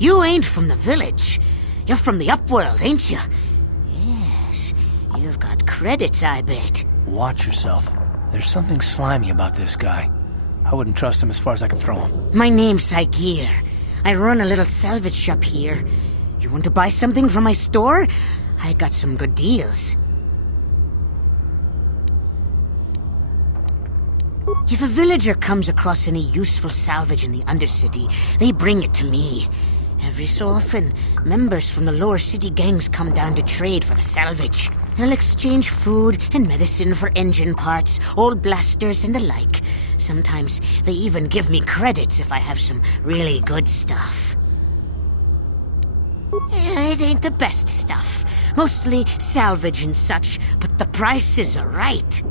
You ain't from the village. You're from the upworld, ain't you? Yes, you've got credits, I bet. Watch yourself. There's something slimy about this guy. I wouldn't trust him as far as I could throw him. My name's Saigir. I run a little salvage shop here. You want to buy something from my store? I got some good deals. If a villager comes across any useful salvage in the Undercity, they bring it to me. Every so often, members from the lower city gangs come down to trade for the salvage. They'll exchange food and medicine for engine parts, old blasters and the like. Sometimes they even give me credits if I have some really good stuff. It ain't the best stuff. Mostly salvage and such, but the prices are right.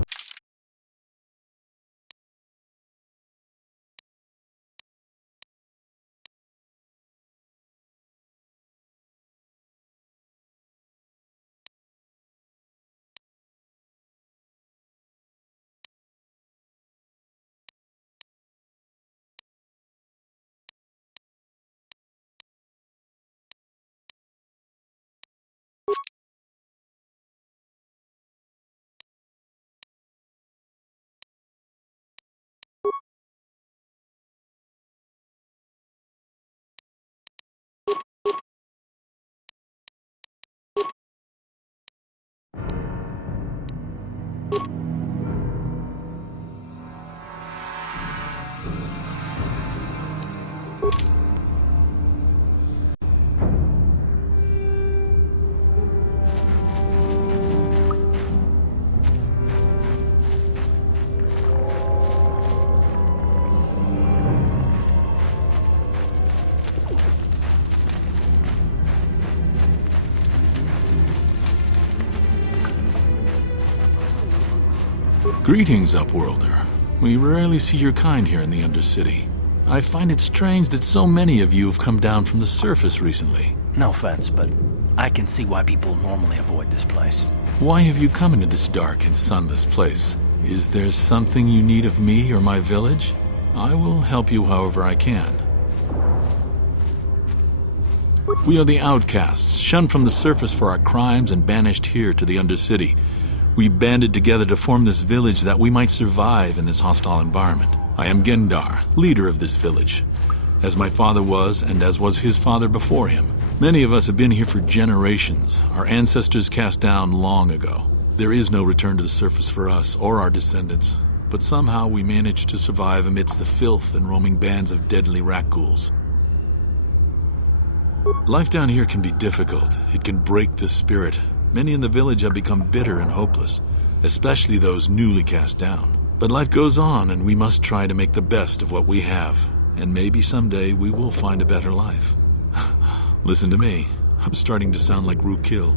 Greetings, Upworlder. We rarely see your kind here in the Undercity. I find it strange that so many of you have come down from the surface recently. No offense, but I can see why people normally avoid this place. Why have you come into this dark and sunless place? Is there something you need of me or my village? I will help you however I can. We are the Outcasts, shunned from the surface for our crimes and banished here to the Undercity. We banded together to form this village that we might survive in this hostile environment. I am Gendar, leader of this village, as my father was and as was his father before him. Many of us have been here for generations, our ancestors cast down long ago. There is no return to the surface for us or our descendants, but somehow we managed to survive amidst the filth and roaming bands of deadly rat ghouls. Life down here can be difficult. It can break the spirit. Many in the village have become bitter and hopeless, especially those newly cast down. But life goes on, and we must try to make the best of what we have. And maybe someday we will find a better life. Listen to me. I'm starting to sound like Rookil.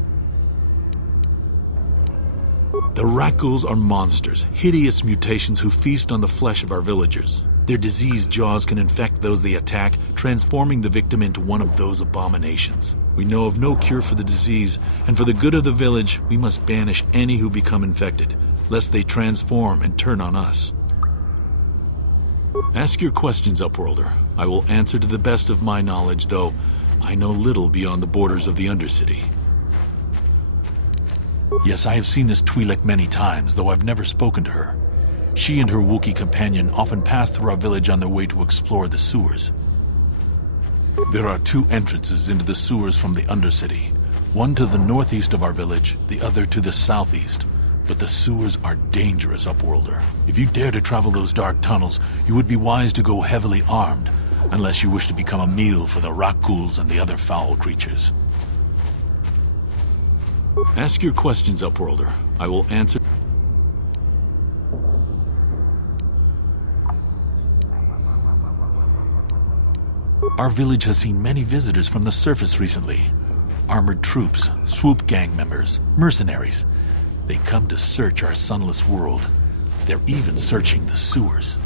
The rat ghouls are monsters, hideous mutations who feast on the flesh of our villagers. Their diseased jaws can infect those they attack, transforming the victim into one of those abominations. We know of no cure for the disease, and for the good of the village, we must banish any who become infected, lest they transform and turn on us. Ask your questions, Upworlder. I will answer to the best of my knowledge, though I know little beyond the borders of the Undercity. Yes, I have seen this Twi'lek many times, though I've never spoken to her. She and her Wookiee companion often pass through our village on their way to explore the sewers. There are two entrances into the sewers from the Undercity, one to the northeast of our village, the other to the southeast. But the sewers are dangerous, Upworlder. If you dare to travel those dark tunnels, you would be wise to go heavily armed, unless you wish to become a meal for the rock ghouls and the other foul creatures. Ask your questions, Upworlder. I will answer. Our village has seen many visitors from the surface recently. Armored troops, swoop gang members, mercenaries. They come to search our sunless world. They're even searching the sewers.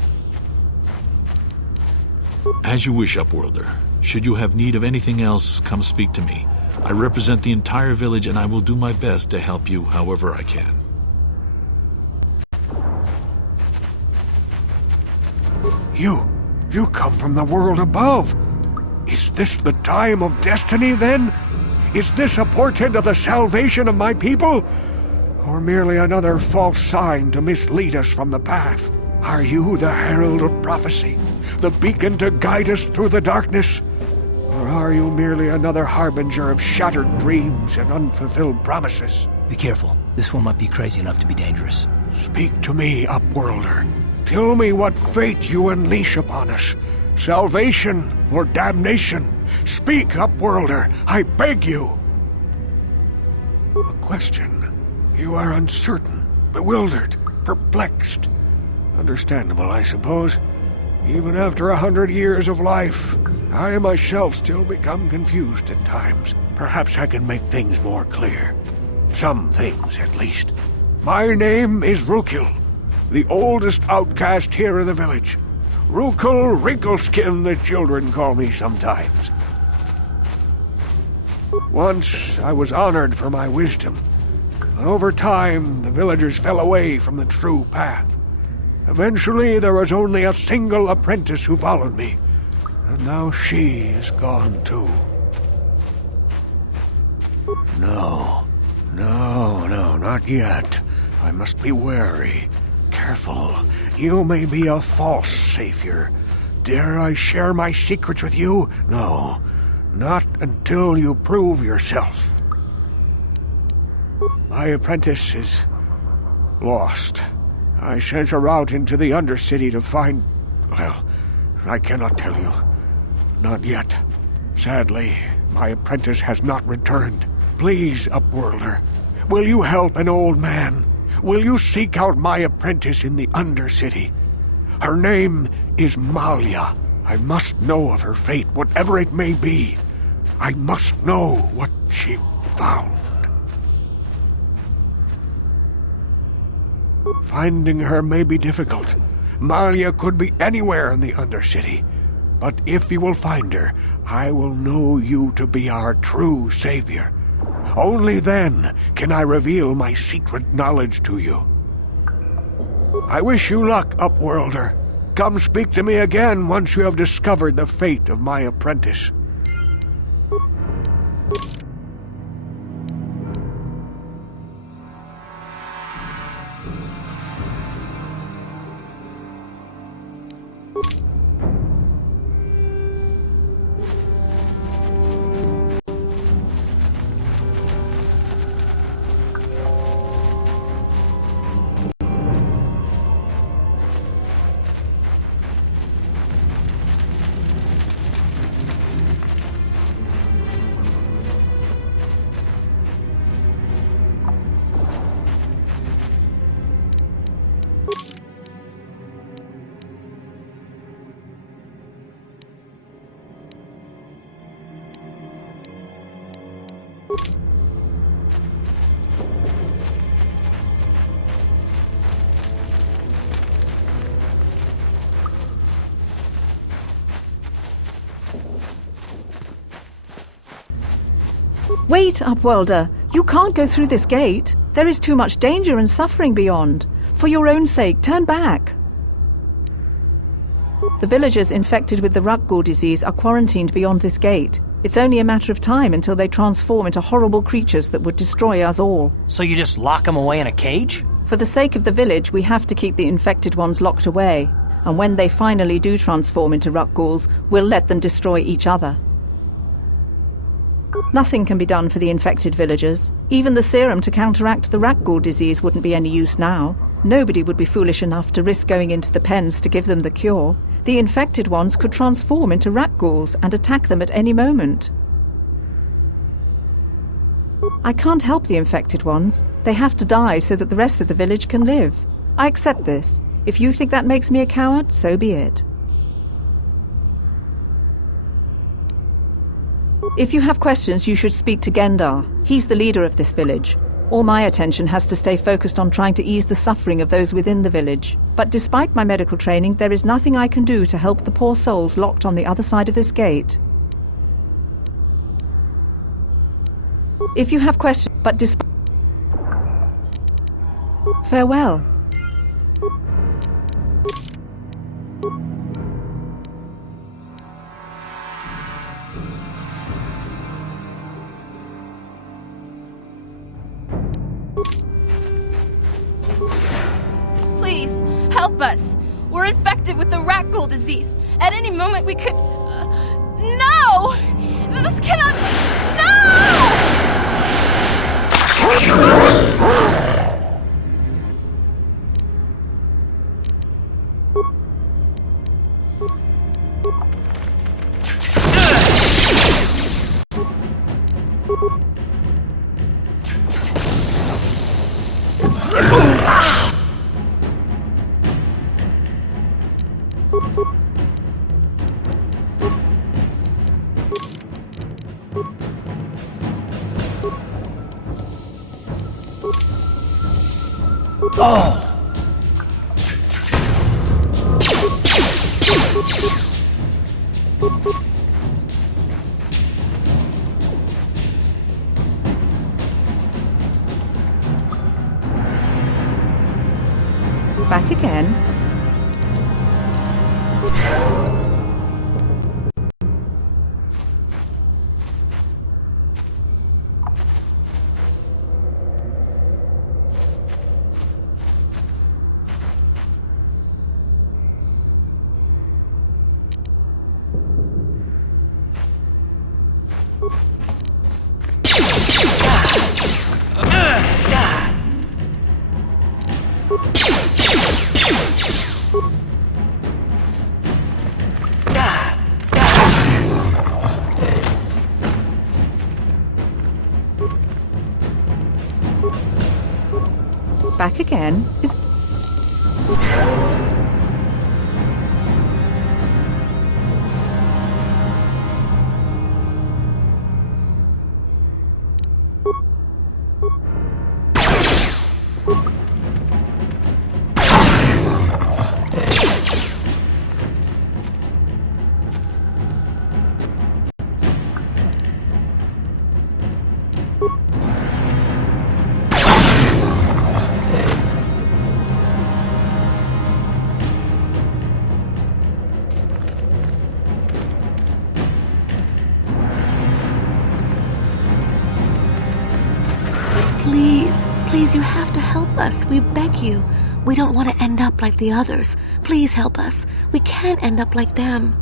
As you wish, Upworlder. Should you have need of anything else, come speak to me. I represent the entire village, and I will do my best to help you however I can. You come from the world above. Is this the time of destiny, then? Is this a portent of the salvation of my people? Or merely another false sign to mislead us from the path? Are you the herald of prophecy, the beacon to guide us through the darkness? Or are you merely another harbinger of shattered dreams and unfulfilled promises? Be careful. This one might be crazy enough to be dangerous. Speak to me, Upworlder. Tell me what fate you unleash upon us. Salvation or damnation? Speak, Upworlder, I beg you. A question. You are uncertain, bewildered, perplexed. Understandable, I suppose. Even after 100 years of life, I myself still become confused at times. Perhaps I can make things more clear. Some things, at least. My name is Rukil, the oldest outcast here in the village. Rukil Wrinkleskin, the children call me sometimes. Once, I was honored for my wisdom. But over time, the villagers fell away from the true path. Eventually, there was only a single apprentice who followed me. And now she is gone too. No, not yet. I must be wary. Careful. You may be a false savior. Dare I share my secrets with you? No, not until you prove yourself. My apprentice is lost. I sent her out into the Undercity to find... Well, I cannot tell you. Not yet. Sadly, my apprentice has not returned. Please, Upworlder, will you help an old man? Will you seek out my apprentice in the Undercity? Her name is Mallya. I must know of her fate, whatever it may be. I must know what she found. Finding her may be difficult. Mallya could be anywhere in the Undercity. But if you will find her, I will know you to be our true savior. Only then can I reveal my secret knowledge to you. I wish you luck, Upworlder. Come speak to me again once you have discovered the fate of my apprentice. Wait, Upworlder! You can't go through this gate. There is too much danger and suffering beyond. For your own sake, turn back. The villagers infected with the Rakghoul disease are quarantined beyond this gate. It's only a matter of time until they transform into horrible creatures that would destroy us all. So you just lock them away in a cage? For the sake of the village, we have to keep the infected ones locked away. And when they finally do transform into Rakghouls, we'll let them destroy each other. Nothing can be done for the infected villagers. Even the serum to counteract the Rakghoul disease wouldn't be any use now. Nobody would be foolish enough to risk going into the pens to give them the cure. The infected ones could transform into Rakghouls and attack them at any moment. I can't help the infected ones. They have to die so that the rest of the village can live. I accept this. If you think that makes me a coward, so be it. If you have questions, you should speak to Gendar. He's the leader of this village. All my attention has to stay focused on trying to ease the suffering of those within the village. But despite my medical training, there is nothing I can do to help the poor souls locked on the other side of this gate. If you have questions, but farewell. We're infected with the rat ghoul disease. At any moment we could... no! This cannot be... Back again. Back again. Please, you have to help us. We beg you. We don't want to end up like the others. Please help us. We can't end up like them.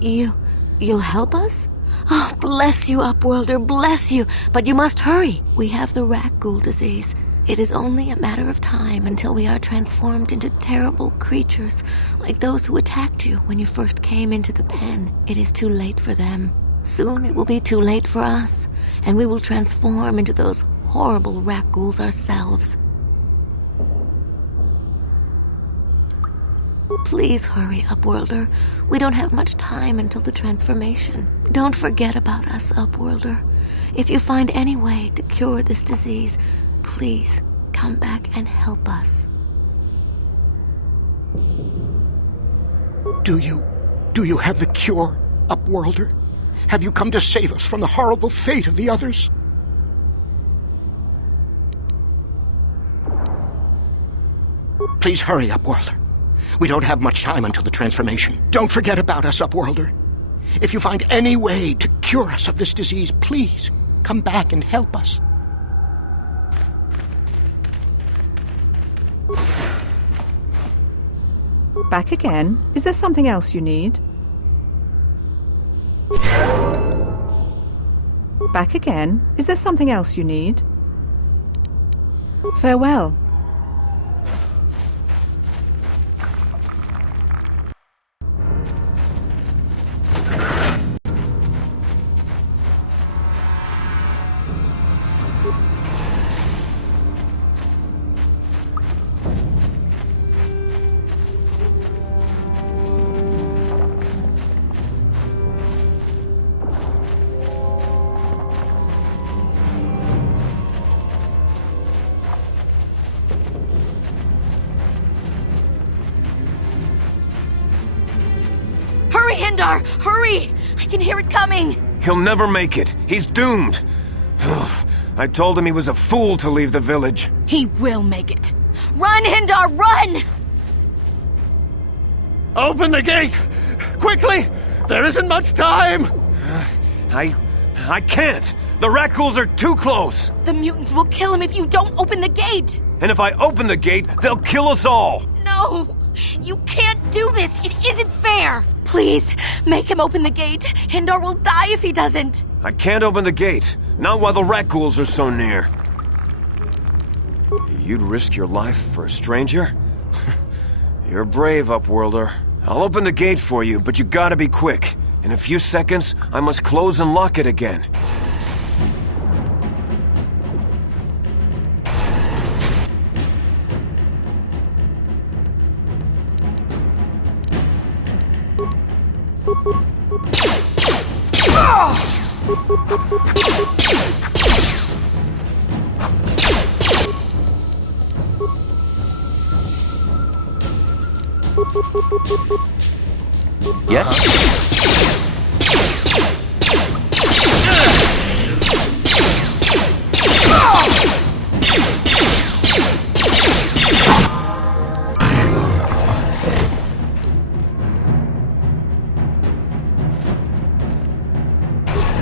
You'll help us? Oh, bless you, Upworlder, bless you. But you must hurry. We have the rat ghoul disease. It is only a matter of time until we are transformed into terrible creatures, like those who attacked you when you first came into the pen. It is too late for them. Soon it will be too late for us, and we will transform into those horrible rat ghouls ourselves. Please hurry, Upworlder. We don't have much time until the transformation. Don't forget about us, Upworlder. If you find any way to cure this disease, please come back and help us. Do you have the cure, Upworlder? Have you come to save us from the horrible fate of the others? Please hurry, Upworlder. We don't have much time until the transformation. Don't forget about us, Upworlder. If you find any way to cure us of this disease, please come back and help us. Back again. Is there something else you need? Back again. Is there something else you need? Farewell. Hurry, Handar! Hurry! I can hear it coming! He'll never make it. He's doomed. I told him he was a fool to leave the village. He will make it. Run, Handar, run! Open the gate! Quickly! There isn't much time! I can't. The rat ghouls are too close! The mutants will kill him if you don't open the gate! And if I open the gate, they'll kill us all! No! You can't do this! It isn't fair! Please, make him open the gate. Handar will die if he doesn't. I can't open the gate. Not while the rat ghouls are so near. You'd risk your life for a stranger? You're brave, Upworlder. I'll open the gate for you, but you gotta be quick. In a few seconds, I must close and lock it again. Yes?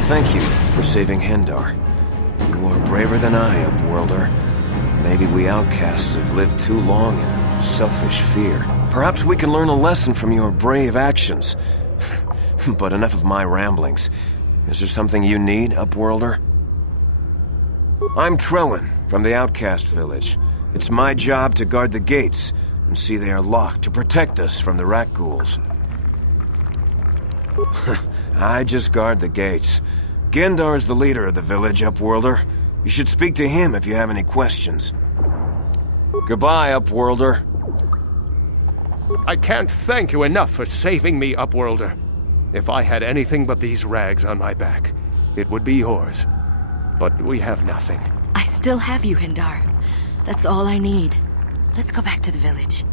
Thank you for saving Handar. You are braver than I, Upworlder. Maybe we outcasts have lived too long in selfish fear. Perhaps we can learn a lesson from your brave actions. But enough of my ramblings. Is there something you need, Upworlder? I'm Trellin, from the Outcast village. It's my job to guard the gates and see they are locked to protect us from the rat ghouls. I just guard the gates. Gendar is the leader of the village, Upworlder. You should speak to him if you have any questions. Goodbye, Upworlder. I can't thank you enough for saving me, Upworlder. If I had anything but these rags on my back, it would be yours. But we have nothing. I still have you, Handar. That's all I need. Let's go back to the village.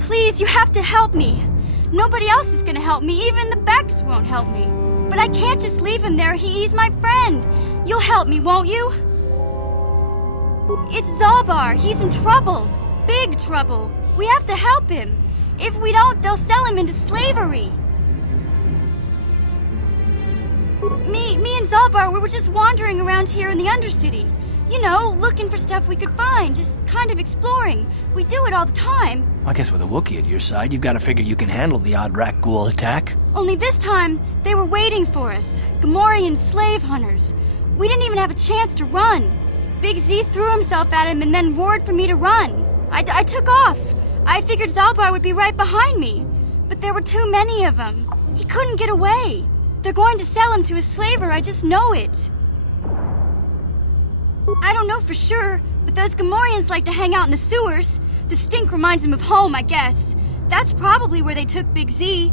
Please, you have to help me. Nobody else is gonna help me. Even the Becks won't help me. But I can't just leave him there. He's my friend. You'll help me, won't you? It's Zaalbar. He's in trouble. Big trouble. We have to help him. If we don't, they'll sell him into slavery. Me and Zaalbar, we were just wandering around here in the Undercity. You know, looking for stuff we could find, just kind of exploring. We do it all the time. I guess with a Wookiee at your side, you've got to figure you can handle the odd rat ghoul attack. Only this time, they were waiting for us. Gamorrean slave hunters. We didn't even have a chance to run. Big Z threw himself at him and then roared for me to run. I took off. I figured Zaalbar would be right behind me. But there were too many of them. He couldn't get away. They're going to sell him to a slaver, I just know it. I don't know for sure, but those Gamorreans like to hang out in the sewers. The stink reminds them of home, I guess. That's probably where they took Big Z.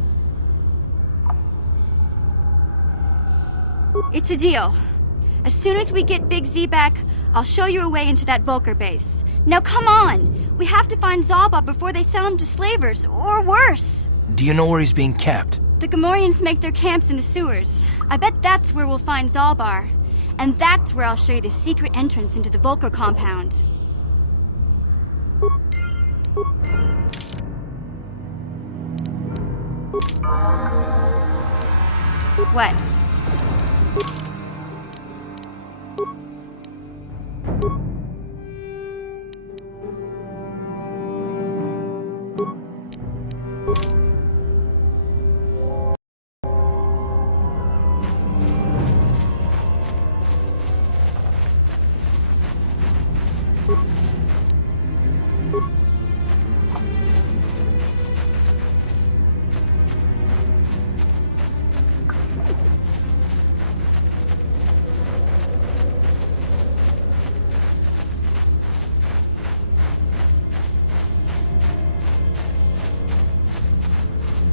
It's a deal. As soon as we get Big Z back, I'll show you a way into that Vulcar base. Now come on! We have to find Zaalbar before they sell him to slavers, or worse. Do you know where he's being kept? The Gamorreans make their camps in the sewers. I bet that's where we'll find Zaalbar. And that's where I'll show you the secret entrance into the Vulcar compound. What?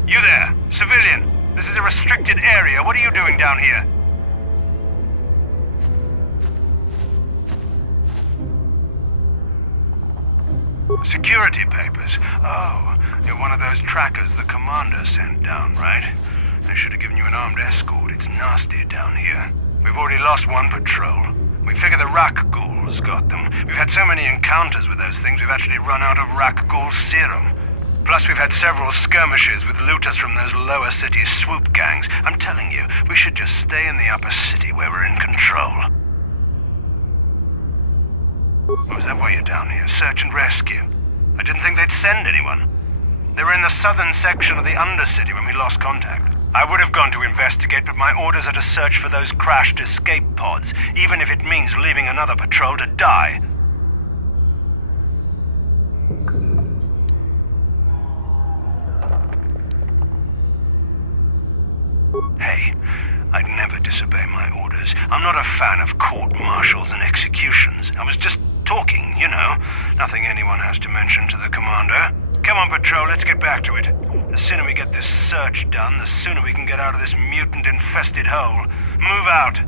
You there, civilian. This is a restricted area. What are you doing down here? Security papers. Oh, you're one of those trackers the commander sent down, right? They should have given you an armed escort. It's nasty down here. We've already lost one patrol. We figure the Rak ghouls got them. We've had so many encounters with those things, we've actually run out of Rak ghoul serum. Plus, we've had several skirmishes with looters from those lower city swoop gangs. I'm telling you, we should just stay in the upper city where we're in control. Oh, is that why you're down here? Search and rescue? I didn't think they'd send anyone. They were in the southern section of the Undercity when we lost contact. I would have gone to investigate, but my orders are to search for those crashed escape pods, even if it means leaving another patrol to die. Hey, I'd never disobey my orders. I'm not a fan of court-martials and executions. I was just talking, you know. Nothing anyone has to mention to the commander. Come on, Patrol, let's get back to it. The sooner we get this search done, the sooner we can get out of this mutant-infested hole. Move out!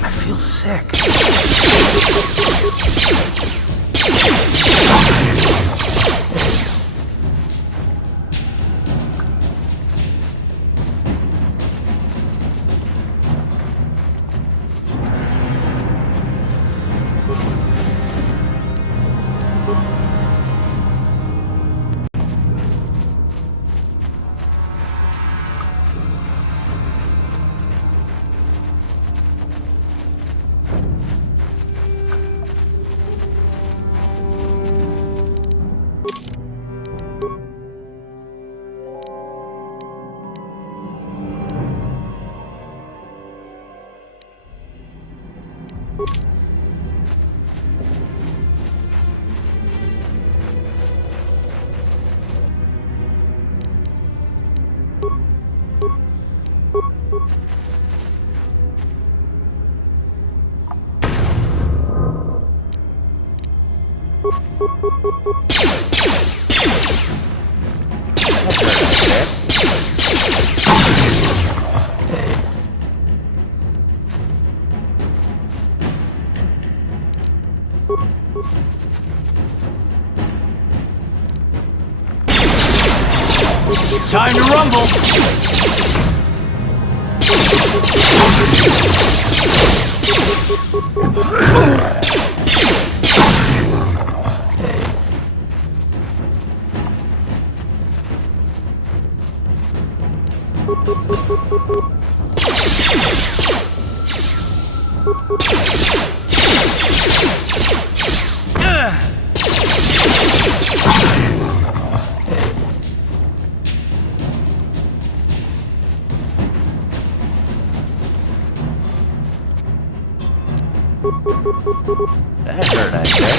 I feel sick. Time to rumble! That hurt, I bet.